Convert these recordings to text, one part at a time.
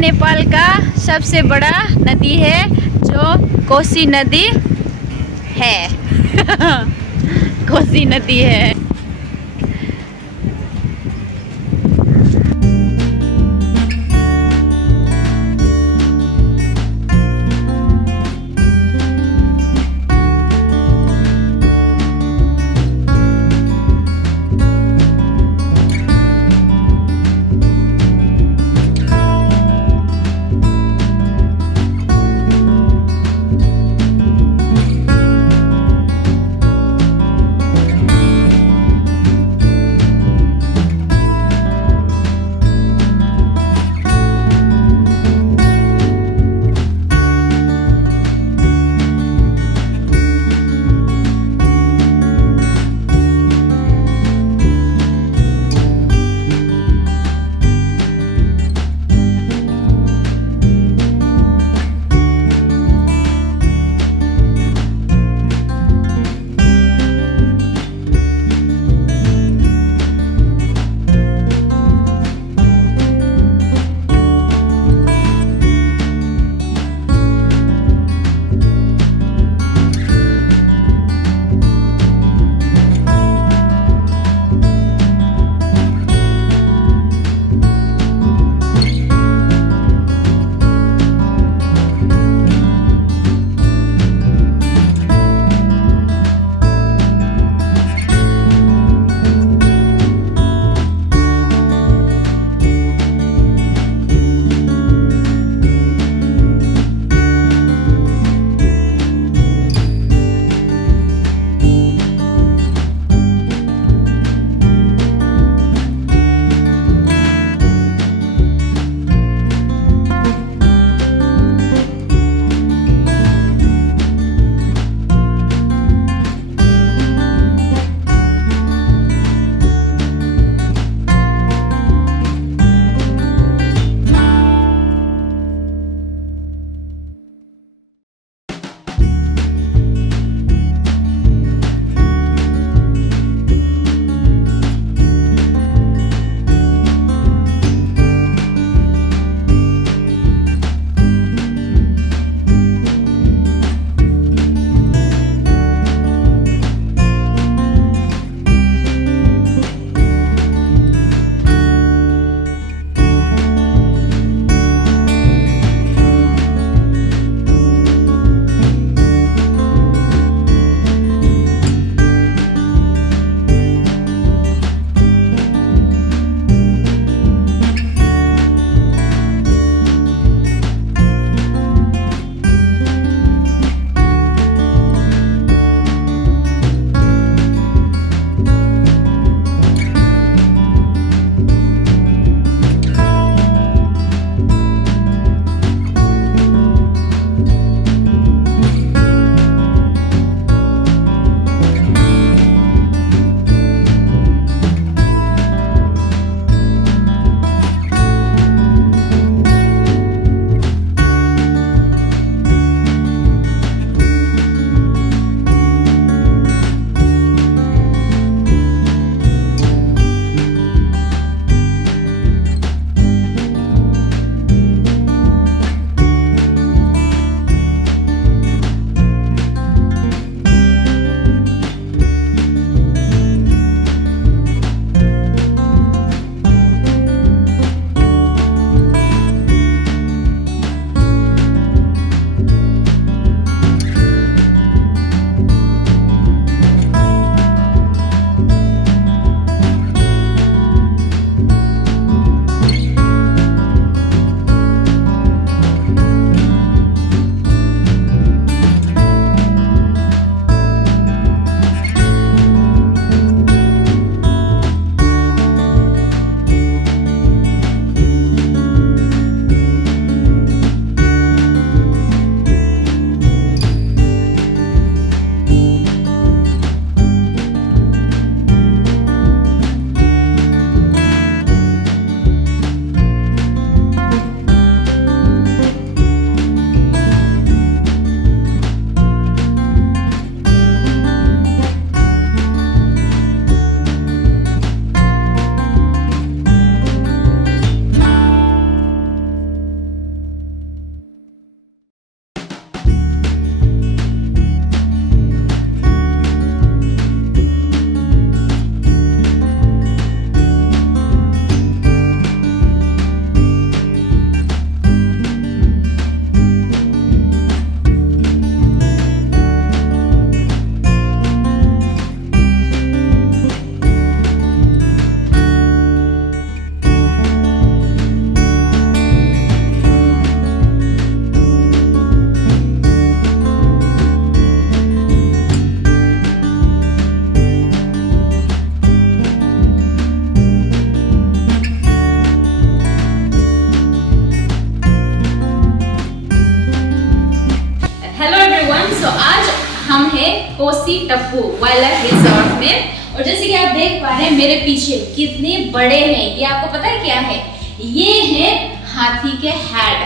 नेपाल का सबसे बड़ा नदी है जो कोसी नदी है। कोसी नदी है। everyone. So आज हम हैं Kosi Tappu wild life reserve में और जैसे कि आप देख पा रहे हैं मेरे पीछे कितने बड़े हैं। ये आपको पता है क्या है? ये है हाथी के हेड,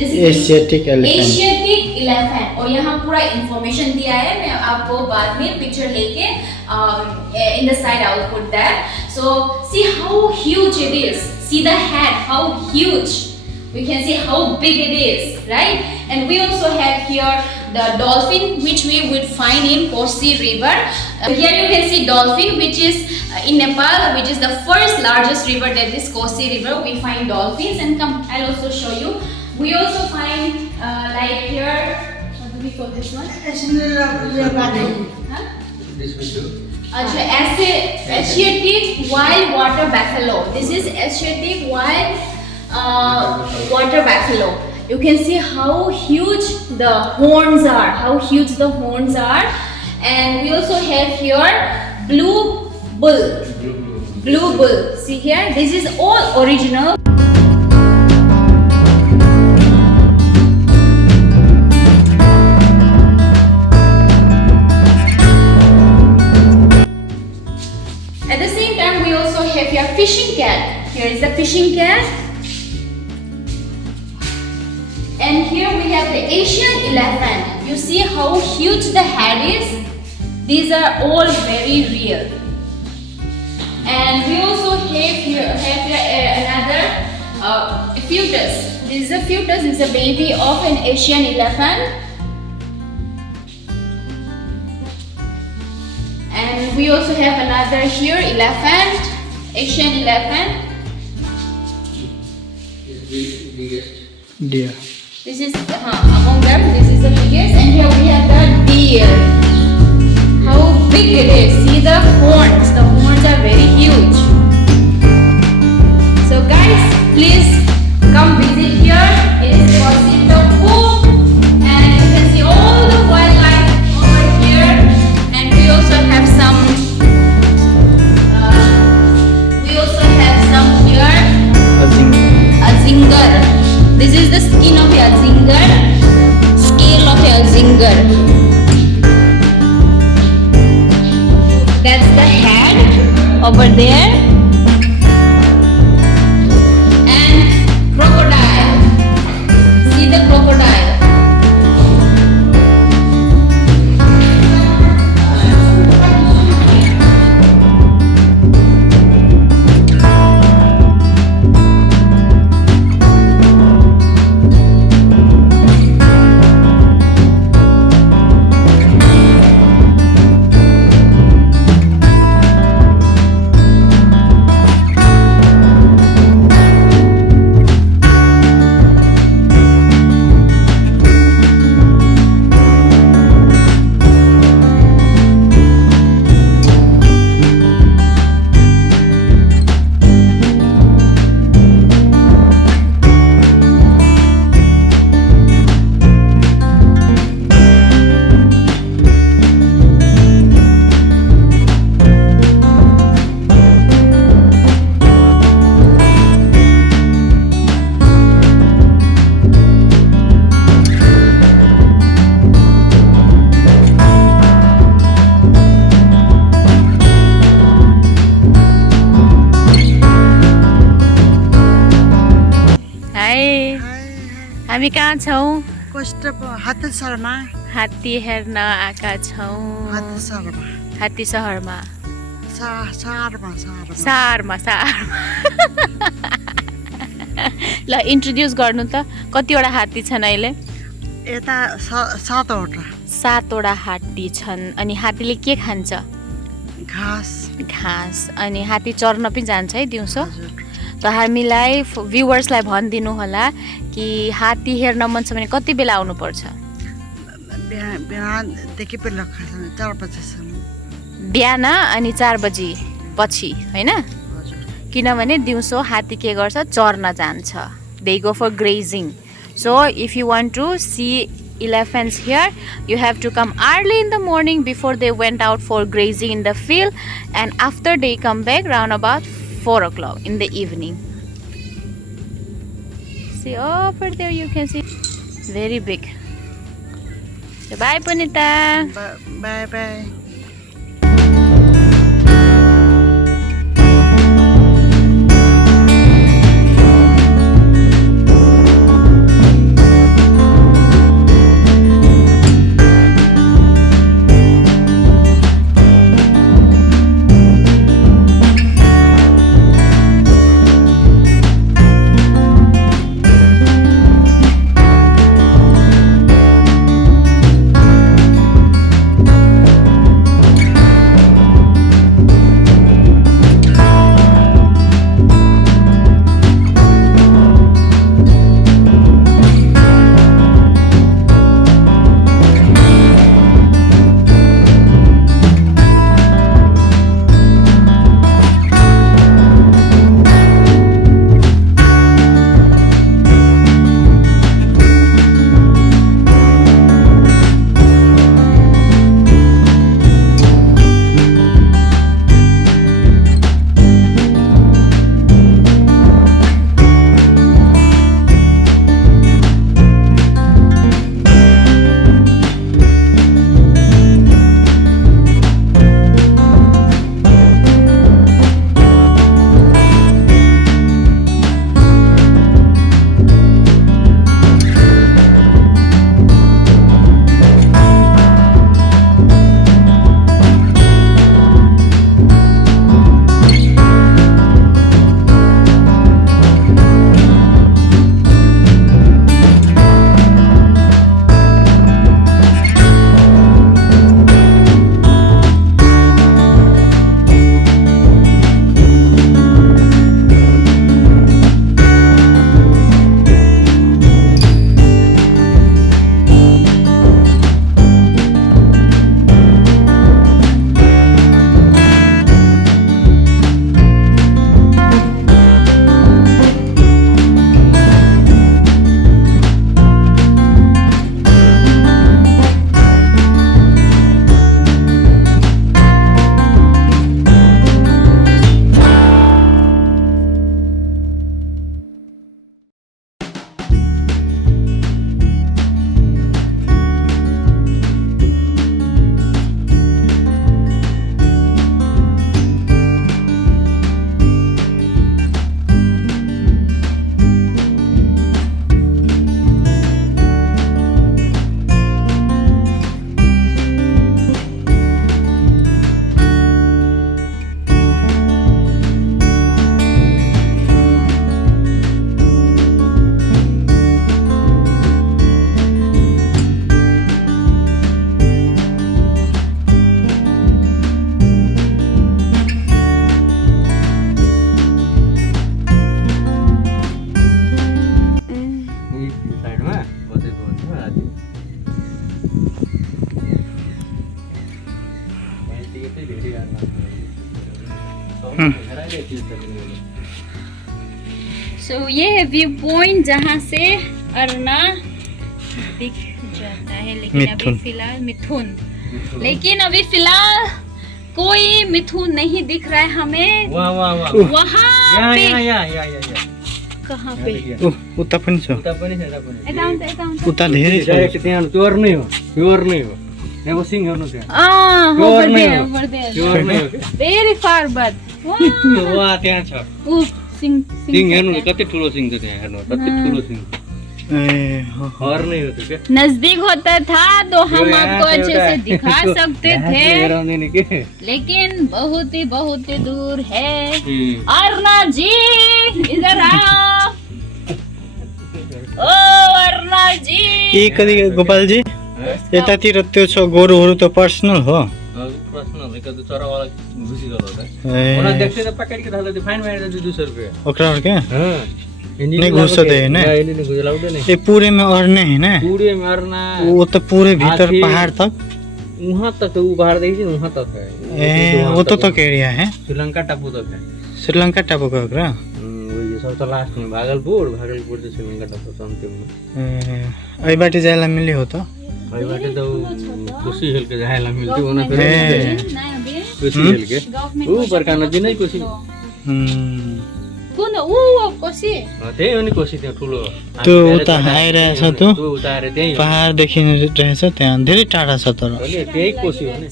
एशियाटिक एलिफेंट। और यहाँ पूरा इंफॉर्मेशन दिया है, मैं आपको बाद में पिक्चर लेके in the side I will put that. So see how huge it is. See the head, how huge. We can see how big it is, right? And we also have here the dolphin, which we would find in Koshi River. Here you can see dolphin, which is in Nepal, which is the first largest river, that is Koshi River. We find dolphins, and come, I'll also show you. We also find like here, what do we call this one? Huh? This we do. Asiatic wild water buffalo. This is Asiatic wild water buffalo. You can see how huge the horns are, and we also have here blue bull. See here, this is all original. At the same time, we also have here fishing cat. Here is the fishing cat. And here we have the Asian elephant. You see how huge the head is? These are all very real. And we also have here another fetus. This is a fetus, this is a baby of an Asian elephant. And we also have another here elephant, Asian elephant. This is the biggest. Deer. This is among them. This is the biggest, and here we have the deer. How big it is! See the horns. The horns are very huge. So guys, please come visit here. It is Koshi Tappu, and you can see all the wildlife over here. And we also have some. Here a zinger. This is the skin of a zinger, scale of a zinger. That's the head over there. And crocodile. See the crocodile. हामी कहाँ छौँ? हात्ती हेर्न आएका छौँ हात्ती सहरमा सारमा ल इन्ट्रोड्युस गर्नु त कतिवटा हात्ती छन् अहिले? यता 7वटा हात्ती छन्। अनि हात्तीले के खान्छ? घाँस। अनि हात्ती चर्न पनि जान्छ है दिउँसो। त हामीलाई भ्युवर्सलाई भनिदिनु होला कि हात्ती हेर्न मन छ भने कति बेला आउनुपर्छ? बिहान अनि 4 बजी पछि, हैन? किनभने दिउँसो हात्ती के गर्छ? चर्न जान्छ। They go for grazing. So if you want to see elephants here, you have to come early in the morning before they went out for grazing in the field, and after they come back round about 4 o'clock in the evening. See over there, you can see very big. Bye Punita. Bye bye. So ये है view point जहाँ से अरना दिख जाता है, लेकिन अभी फिलहाल मिथुन, लेकिन अभी फिलहाल कोई मिथुन नहीं दिख रहा है हमें। वहाँ पे कहाँ पे उता पनि छ, उता धेरै छ। त्यहाँ प्योर नै हो, प्योर नै हो। यहाँ सिंह हेर्नु त्यहाँ। भेरी फार बट वाह त्यहाँ छ। सिंह हेर्नु कति ठुलो सिंह छ त्यहाँ, हेर्नु कति ठुलो सिंह। और नहीं होते क्या? नजदीक होता था तो हम आपको अच्छे से दिखा सकते थे, लेकिन बहुत ही दूर है। अर्ना जी इधर आओ। ओ अर्ना जी, ये कति गोपाल जी यतातिर त्यो छ गोरुहरू त पर्सनल हो। पर्सनल है कति चरावाला घुसी गयो त ओना देख्छ त पकड के थाले फाइन मारेर 200 रुपैयाँ ओकरा और क्या हां नहीं घुस सकते है ना, नहीं घुस लाउडे नहीं। ये पूरे में अरना है ना, पूरे में अरना वो तो पूरे भीतर पहाड़ तक, वहां तक वो पहाड़ देखिए वहां तक है। वो तो तक एरिया है, श्रीलंका टापू तक है। श्रीलंका टापू का ओकरा वो ये सबसे लास्ट में भागलपुर से श्रीलंका टापू अंतिम में। आई बाटे जायला मिली हो तो आई बाटे तो खुशी हिल के जायला मिलती हो ना, फिर खुशी हिल के ऊपर का नदी नहीं खुशी। कुन कोसी त्यही हो नि कोसी त्यो ठुलो त्यो उता आइरहेछ त्यो त्यो उता आएर त्यही हो पहाड देखिरहेछ त्यहाँ धेरै टाढा छ तर नि त्यही कोसी हो नि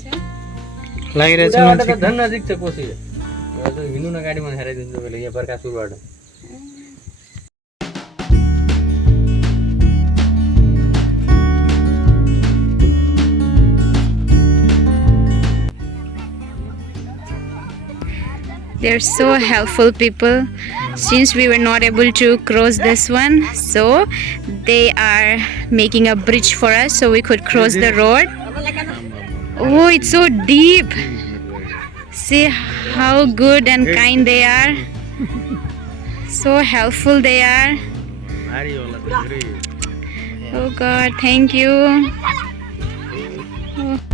लागिरहेछ उताबाट मान्छे त झन् नजिक छ कोसी हिँड्नु न गाडीमा हेराइदिन्छु तपाईँले यहाँ बर्खासुरबाट They're so helpful people. Since we were not able to cross this one, so they are making a bridge for us so we could cross the road. Oh, it's so deep. See how good and kind they are. So helpful they are. Oh God, thank you. Oh.